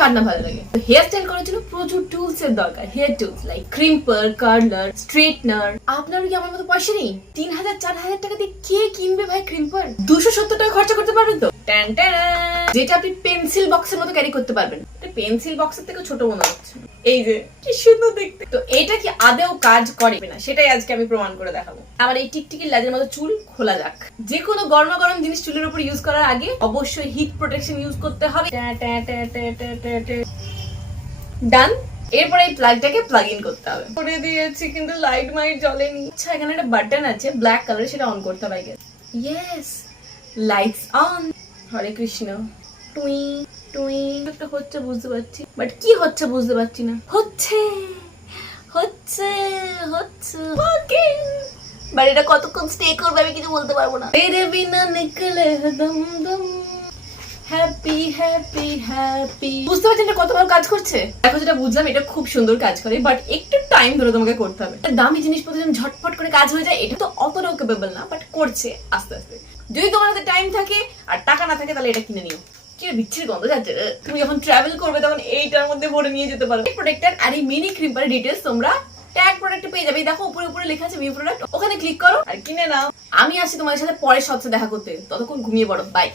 কার না ভালো লাগে। হেয়ার স্টাইল করার জন্য প্রচুর টুলস এর দরকার। Hair tools like crimper, curler, straightener. আপনারও কি আমার মতো পয়সা নেই? 3000 4000 টাকা দিয়ে কে কিনবে ভাই ক্রিম্পার? 270 টাকা খরচা করতে পারবেন তো? ট্যান ট্যান, যেটা আপনি পেন্সিল বক্সের মতো ক্যারি করতে পারবেন। পেন্সিল বক্সের থেকে ছোট মনে হচ্ছে। এই যে কি সুন্দর দেখতে। তো এটা কি আদেও কাজ করে না সেটাই আজকে আমি প্রমাণ করে দেখাবো। আমার এই টিকটিকির লাজের মতো চুল খোলা যাক। যে কোনো গরম জিনিস চুলের উপর ইউজ করার আগে অবশ্যই হিট প্রোটেকশন ইউজ করতে হবে। ডান। এরপরে এই প্লাগটাকে প্লাগ ইন করতে হবে। করে দিয়েছি কিন্তু লাইট মাইট জ্বলেনি। আচ্ছা এখানে একটা বাটন আছে ব্ল্যাক কালার, সেটা অন করতে হবে আগে। Yes, lights on. Hare Krishna. টুই টুই একটা হচ্ছে বুঝতে পারছি, বাট কি হচ্ছে বুঝতে পারছি না। হচ্ছে হচ্ছে হচ্ছে ওকে, বাট এটা কতক্ষণ স্টে করবে আমি কিছু বলতে পারবো না। তেরে বিনা নিকলে দম দম, হ্যাপি হ্যাপি হ্যাপি। বুঝতে পারছেন এটা কত ভালো কাজ করছে? দেখো যেটা বুঝলাম এটা খুব সুন্দর কাজ করে, বাট একটু টাইম ধরে তোমাকে করতে হবে। দামি জিনিসপত্র যেন ঝটপট করে কাজ হয়ে যায় এটা তো অতটাও ক্যাপেবল না, বাট করছে আস্তে আস্তে। যদি তোমার হাতে টাইম থাকে আর টাকা না থাকে তাহলে এটা কিনে নিও। কি বিচ্ছিরি গন্ধ যাচ্ছে। তুমি যখন ট্রাভেল করবে তখন এইটার মধ্যে ভরে নিয়ে যেতে পারো। এই প্রোডাক্টটার আর এই মিনি ক্রিম্পার ডিটেইলস তোমরা ট্যাগ প্রোডাক্টে পেয়ে যাবে। দেখো উপরে উপরে লেখা আছে ভিউ প্রোডাক্ট, ওখানে ক্লিক করো আর কিনে নাও। আমি আসি তোমাদের সাথে পরে শর্টসে দেখা করতে, ততক্ষণ ঘুমিয়ে পড়ো। বাই।